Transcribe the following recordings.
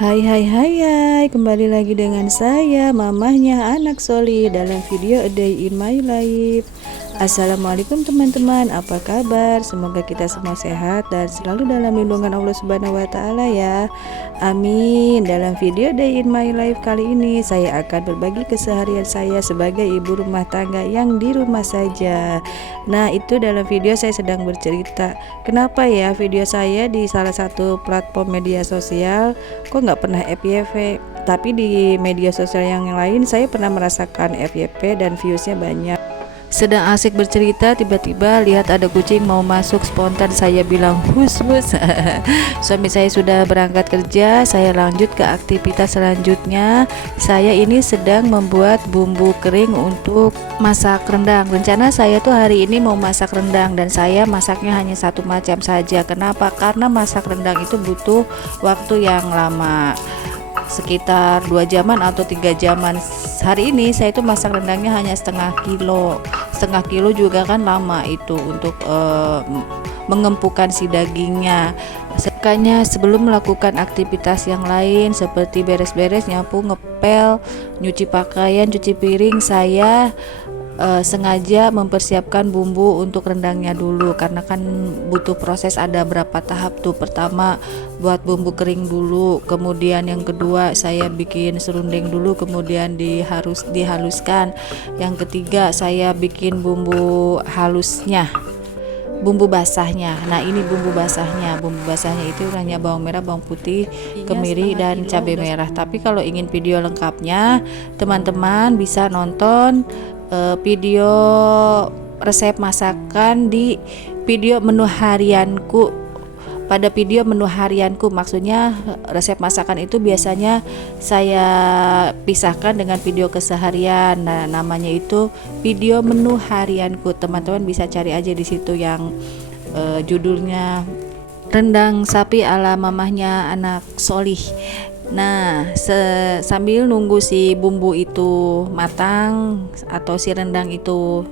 Hai hai hai hai, kembali lagi dengan saya, mamahnya anak Soli dalam video A Day in My Life. Assalamualaikum teman-teman, apa kabar? Semoga kita semua sehat dan selalu dalam lindungan Allah Subhanahu wa Ta'ala ya. Amin. Dalam video Day in My Life kali ini, saya akan berbagi keseharian saya sebagai ibu rumah tangga yang di rumah saja. Nah, itu dalam video saya sedang bercerita, kenapa ya video saya di salah satu platform media sosial kok nggak pernah FYP, tapi di media sosial yang lain saya pernah merasakan FYP dan viewsnya banyak. Sedang asik bercerita, tiba-tiba lihat ada kucing mau masuk, spontan saya bilang hus hus. Suami saya sudah berangkat kerja, saya lanjut ke aktivitas selanjutnya. Saya ini sedang membuat bumbu kering untuk masak rendang. Rencana saya tuh hari ini mau masak rendang, dan saya masaknya hanya satu macam saja. Kenapa? Karena masak rendang itu butuh waktu yang lama, sekitar 2 jaman atau 3 jaman. Hari ini saya itu masak rendangnya hanya setengah kilo juga kan lama itu untuk mengempukkan si dagingnya. Makanya sebelum melakukan aktivitas yang lain seperti beres-beres, nyapu, ngepel, nyuci pakaian, cuci piring, saya sengaja mempersiapkan bumbu untuk rendangnya dulu, karena kan butuh proses, ada berapa tahap tuh. Pertama buat bumbu kering dulu, kemudian yang kedua saya bikin serundeng dulu, kemudian dihaluskan. Yang ketiga saya bikin bumbu halusnya, bumbu basahnya. Nah, ini bumbu basahnya. Bumbu basahnya itu hanya bawang merah, bawang putih, kemiri, dan cabai merah. Tapi kalau ingin video lengkapnya, teman-teman bisa nonton video resep masakan di video menu harianku. Pada video menu harianku, maksudnya resep masakan itu biasanya saya pisahkan dengan video keseharian. Nah, namanya itu video menu harianku. Teman-teman bisa cari aja di situ yang judulnya rendang sapi ala mamahnya anak Solih. Nah, sambil nunggu si bumbu itu matang atau si rendang itu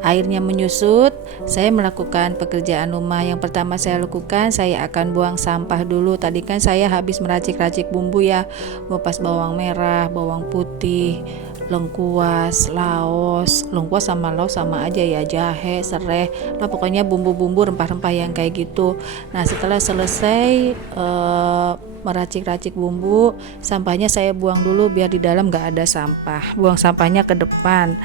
airnya menyusut, saya melakukan pekerjaan rumah. Yang pertama saya lakukan, saya akan buang sampah dulu. Tadi kan saya habis meracik-racik bumbu ya, ngupas bawang merah, bawang putih, lengkuas, lengkuas sama laos sama aja ya, jahe, serai, lah pokoknya bumbu-bumbu rempah-rempah yang kayak gitu. Nah, setelah selesai meracik-racik bumbu, sampahnya saya buang dulu biar di dalam gak ada sampah. Buang sampahnya ke depan.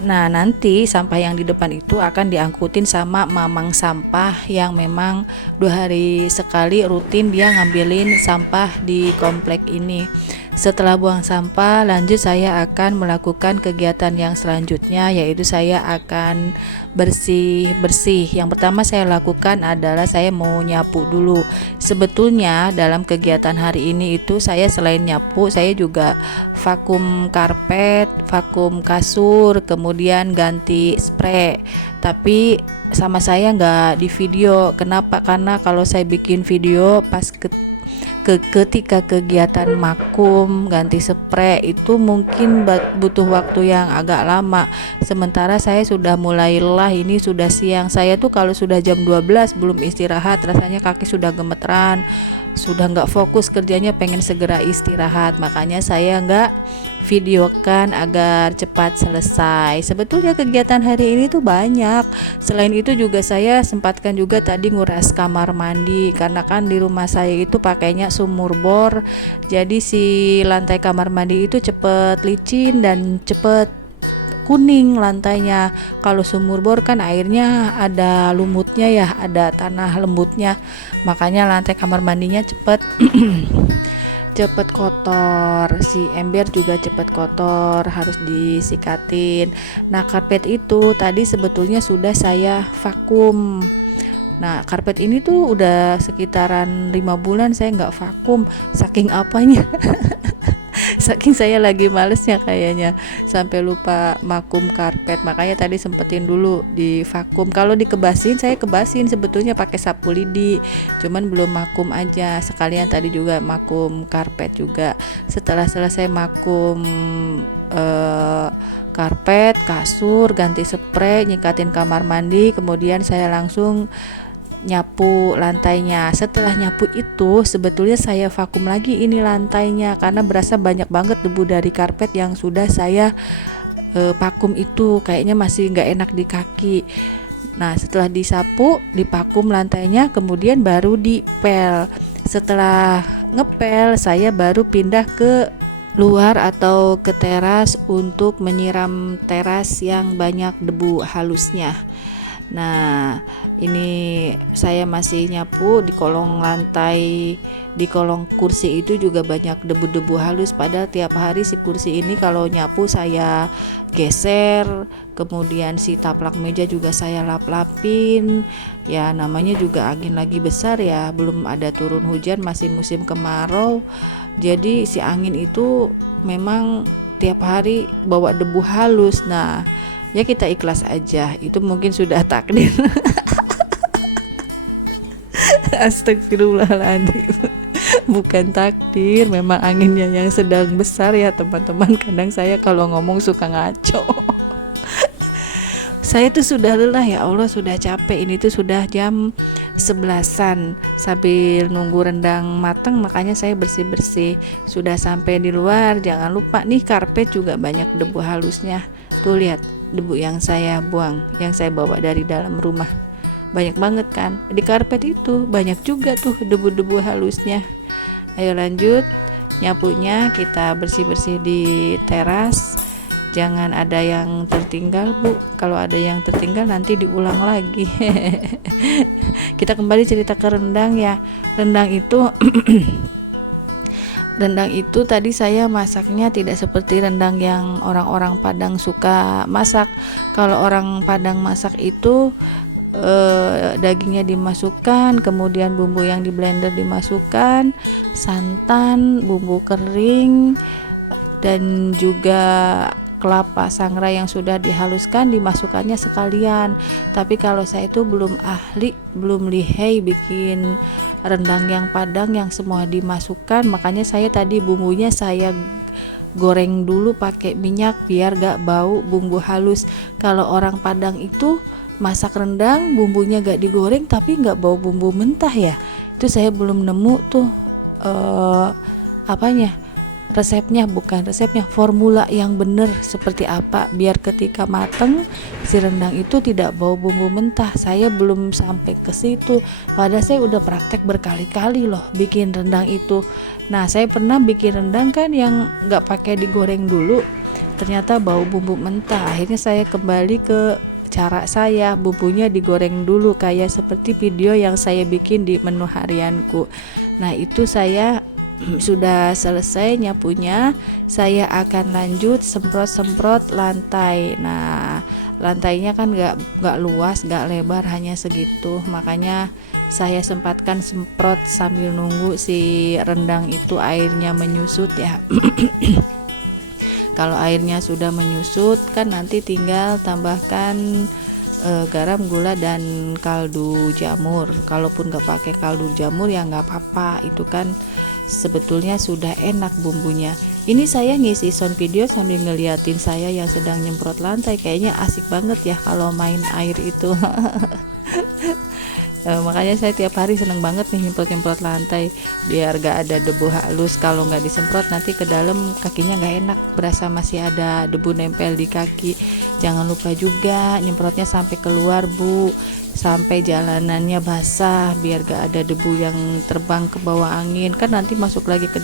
Nah, nanti sampah yang di depan itu akan diangkutin sama mamang sampah yang memang 2 hari sekali rutin dia ngambilin sampah di komplek ini. Setelah buang sampah, lanjut saya akan melakukan kegiatan yang selanjutnya, yaitu saya akan bersih-bersih. Yang pertama saya lakukan adalah saya mau nyapu dulu. Sebetulnya dalam kegiatan hari ini itu saya selain nyapu, saya juga vakum karpet, vakum kasur, kemudian ganti spray. Tapi sama saya nggak di video. Kenapa? Karena kalau saya bikin video pas ketika kegiatan vakum ganti spray itu mungkin butuh waktu yang agak lama. Sementara saya sudah mulai lelah, ini sudah siang. Saya tuh kalau sudah jam 12 belum istirahat rasanya kaki sudah gemeteran, sudah nggak fokus kerjanya, pengen segera istirahat. Makanya saya nggak videokan agar cepat selesai. Sebetulnya kegiatan hari ini tuh banyak. Selain itu juga saya sempatkan juga tadi nguras kamar mandi, karena kan di rumah saya itu pakainya sumur bor. Jadi si lantai kamar mandi itu cepet licin dan cepet kuning lantainya. Kalau sumur bor kan airnya ada lumutnya ya, ada tanah lembutnya. Makanya lantai kamar mandinya cepet kotor, si ember juga cepet kotor, harus disikatin. Nah, karpet itu tadi sebetulnya sudah saya vakum. Nah, karpet ini tuh udah sekitaran 5 bulan saya nggak vakum, saking apanya. Saking saya lagi malesnya kayaknya, sampai lupa vakum karpet. Makanya tadi sempetin dulu di vakum. Kalau dikebasin, saya kebasin sebetulnya pakai sapu lidi, cuman belum vakum aja. Sekalian tadi juga vakum karpet juga. Setelah selesai vakum karpet, kasur, ganti spray, nyikatin kamar mandi, kemudian saya langsung nyapu lantainya. Setelah nyapu itu sebetulnya saya vakum lagi ini lantainya karena berasa banyak banget debu dari karpet yang sudah saya vakum itu, kayaknya masih nggak enak di kaki. Nah, setelah disapu, divakum lantainya, kemudian baru dipel. Setelah ngepel, saya baru pindah ke luar atau ke teras untuk menyiram teras yang banyak debu halusnya. Nah, ini saya masih nyapu di kolong lantai, di kolong kursi itu juga banyak debu-debu halus. Padahal tiap hari si kursi ini kalau nyapu saya geser, kemudian si taplak meja juga saya lap-lapin. Ya namanya juga angin lagi besar ya, belum ada turun hujan, masih musim kemarau. Jadi si angin itu memang tiap hari bawa debu halus. Nah, ya kita ikhlas aja, itu mungkin sudah takdir. Astagfirullahaladzim. Bukan takdir, memang anginnya yang sedang besar ya teman-teman. Kadang saya kalau ngomong suka ngaco. Saya tuh sudah lelah, ya Allah, sudah capek. Ini tuh sudah jam 11-an sambil nunggu rendang matang, makanya saya bersih-bersih. Sudah sampai di luar, jangan lupa nih karpet juga banyak debu halusnya. Tuh lihat debu yang saya buang, yang saya bawa dari dalam rumah. Banyak banget kan? Di karpet itu banyak juga tuh debu-debu halusnya. Ayo lanjut nyapunya, kita bersih-bersih di teras. Jangan ada yang tertinggal, Bu. Kalau ada yang tertinggal nanti diulang lagi. Kita kembali cerita ke rendang ya. Rendang itu rendang itu tadi saya masaknya tidak seperti rendang yang orang-orang Padang suka masak. Kalau orang Padang masak itu dagingnya dimasukkan, kemudian bumbu yang di blender dimasukkan, santan, bumbu kering, dan juga kelapa sangrai yang sudah dihaluskan dimasukkannya sekalian. Tapi kalau saya itu belum ahli, belum lihai bikin rendang yang Padang yang semua dimasukkan, makanya saya tadi bumbunya saya goreng dulu pakai minyak biar gak bau bumbu halus. Kalau orang Padang itu masak rendang bumbunya gak digoreng tapi gak bau bumbu mentah ya. Itu saya belum nemu tuh resepnya, formula yang benar seperti apa biar ketika mateng si rendang itu tidak bau bumbu mentah. Saya belum sampai ke situ, padahal saya udah praktek berkali-kali loh bikin rendang itu. Nah, saya pernah bikin rendang kan yang gak pakai digoreng dulu, ternyata bau bumbu mentah. Akhirnya saya kembali ke cara saya, bumbunya digoreng dulu kayak seperti video yang saya bikin di menu harianku. Nah, itu saya sudah selesai nyapunya, saya akan lanjut semprot-semprot lantai. Nah, lantainya kan gak luas, gak lebar, hanya segitu, makanya saya sempatkan semprot sambil nunggu si rendang itu airnya menyusut ya. Kalau airnya sudah menyusut kan nanti tinggal tambahkan garam, gula, dan kaldu jamur. Kalaupun gak pakai kaldu jamur ya gak apa-apa, itu kan sebetulnya sudah enak bumbunya. Ini saya ngisi sound video sambil ngeliatin saya yang sedang nyemprot lantai, kayaknya asik banget ya kalau main air itu. Makanya saya tiap hari seneng banget nih nyemprot-nyemprot lantai biar gak ada debu halus. Kalau gak disemprot nanti ke dalam kakinya gak enak, berasa masih ada debu nempel di kaki. Jangan lupa juga nyemprotnya sampai keluar, Bu, sampai jalanannya basah biar gak ada debu yang terbang ke bawah angin. Kan nanti masuk lagi ke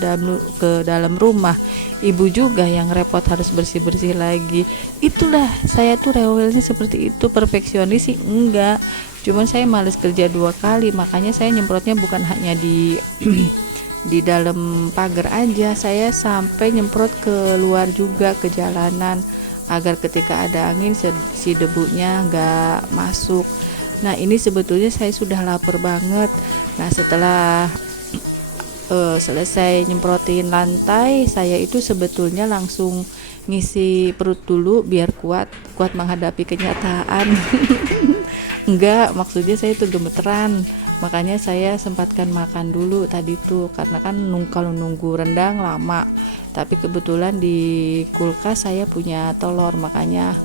dalam rumah, ibu juga yang repot harus bersih-bersih lagi. Itulah saya tuh rewelnya seperti itu. Perfeksionis sih enggak, cuman saya males kerja 2 kali, makanya saya nyemprotnya bukan hanya di di dalam pagar aja, saya sampai nyemprot ke luar juga, ke jalanan, agar ketika ada angin si debunya nggak masuk. Nah, ini sebetulnya saya sudah lapar banget. Nah, setelah selesai nyemprotin lantai, saya itu sebetulnya langsung ngisi perut dulu biar kuat menghadapi kenyataan. Enggak, maksudnya saya tuh gemeteran, makanya saya sempatkan makan dulu tadi tuh, karena kan kalau nunggu rendang lama. Tapi kebetulan di kulkas saya punya telur, makanya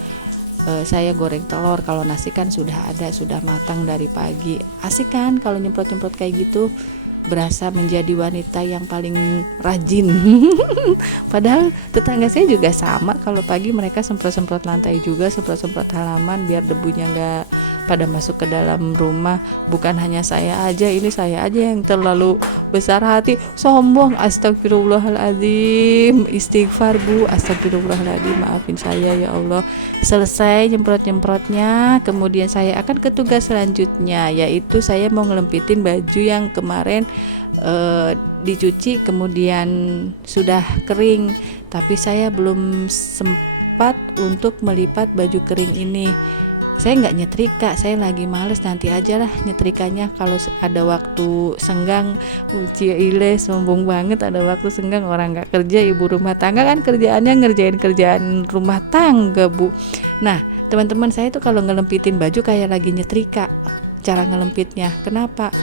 saya goreng telur. Kalau nasi kan sudah ada, sudah matang dari pagi. Asik kan kalau nyemprot-nyemprot kayak gitu, berasa menjadi wanita yang paling rajin. Padahal tetangga saya juga sama, kalau pagi mereka semprot-semprot lantai juga, semprot-semprot halaman biar debunya gak pada masuk ke dalam rumah. Bukan hanya saya aja, ini saya aja yang terlalu besar hati, sombong. Astagfirullahaladzim, istighfar Bu, astagfirullahaladzim, maafin saya ya Allah. Selesai nyemprot-nyemprotnya, kemudian saya akan ke tugas selanjutnya, yaitu saya mau ngelempitin baju yang kemarin dicuci kemudian sudah kering, tapi saya belum sempat untuk melipat baju kering ini. Saya nggak nyetrika, saya lagi males, nanti aja lah nyetrikanya kalau ada waktu senggang. Ile sombong banget, ada waktu senggang, orang nggak kerja, ibu rumah tangga kan kerjaannya ngerjain kerjaan rumah tangga Bu. Nah teman-teman, saya tuh kalau ngelempitin baju kayak lagi nyetrika cara ngelempitnya. Kenapa?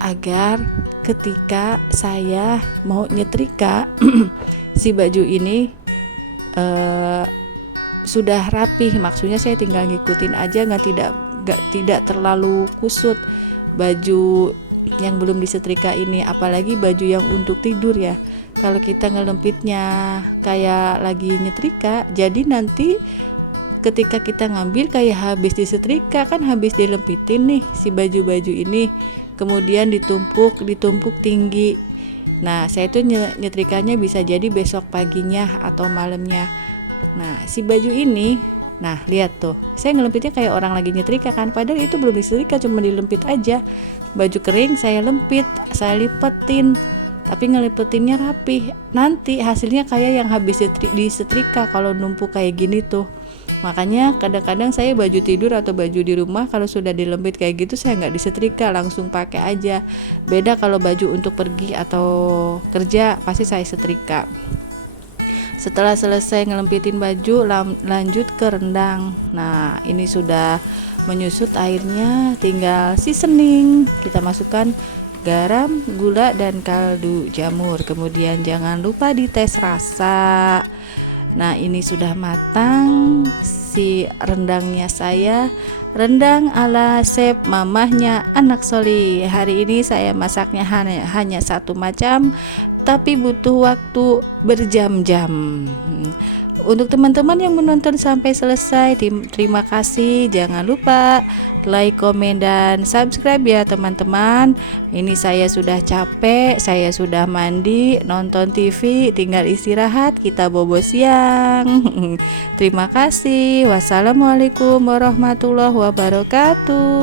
Agar ketika saya mau nyetrika si baju ini sudah rapih, maksudnya saya tinggal ngikutin aja, tidak terlalu kusut baju yang belum disetrika ini, apalagi baju yang untuk tidur ya. Kalau kita ngelempitnya kayak lagi nyetrika, jadi nanti ketika kita ngambil kayak habis disetrika, kan habis dilempitin nih si baju-baju ini, kemudian ditumpuk tinggi. Nah saya tuh nyetrikanya bisa jadi besok paginya atau malamnya. Nah si baju ini, nah lihat tuh, saya ngelempitnya kayak orang lagi nyetrika kan, padahal itu belum disetrika, cuma dilempit aja. Baju kering saya lempit, saya lipetin, tapi ngelipetinnya rapih. Nanti hasilnya kayak yang habis disetrika kalau numpuk kayak gini tuh. Makanya kadang-kadang saya baju tidur atau baju di rumah kalau sudah dilempit kayak gitu, saya nggak disetrika, langsung pakai aja. Beda kalau baju untuk pergi atau kerja, pasti saya setrika. Setelah selesai ngelempitin baju, lanjut ke rendang. Nah ini sudah menyusut airnya, tinggal seasoning. Kita masukkan garam, gula, dan kaldu jamur. Kemudian jangan lupa dites rasa. Nah ini sudah matang si rendangnya saya, rendang ala chef mamahnya anak Soli. Hari ini saya masaknya hanya satu macam, tapi butuh waktu berjam-jam. Untuk teman-teman yang menonton sampai selesai, terima kasih. Jangan lupa like, komen, dan subscribe ya teman-teman. Ini saya sudah capek, saya sudah mandi, nonton TV, tinggal istirahat, kita bobo siang. Terima kasih. Wassalamualaikum warahmatullahi wabarakatuh.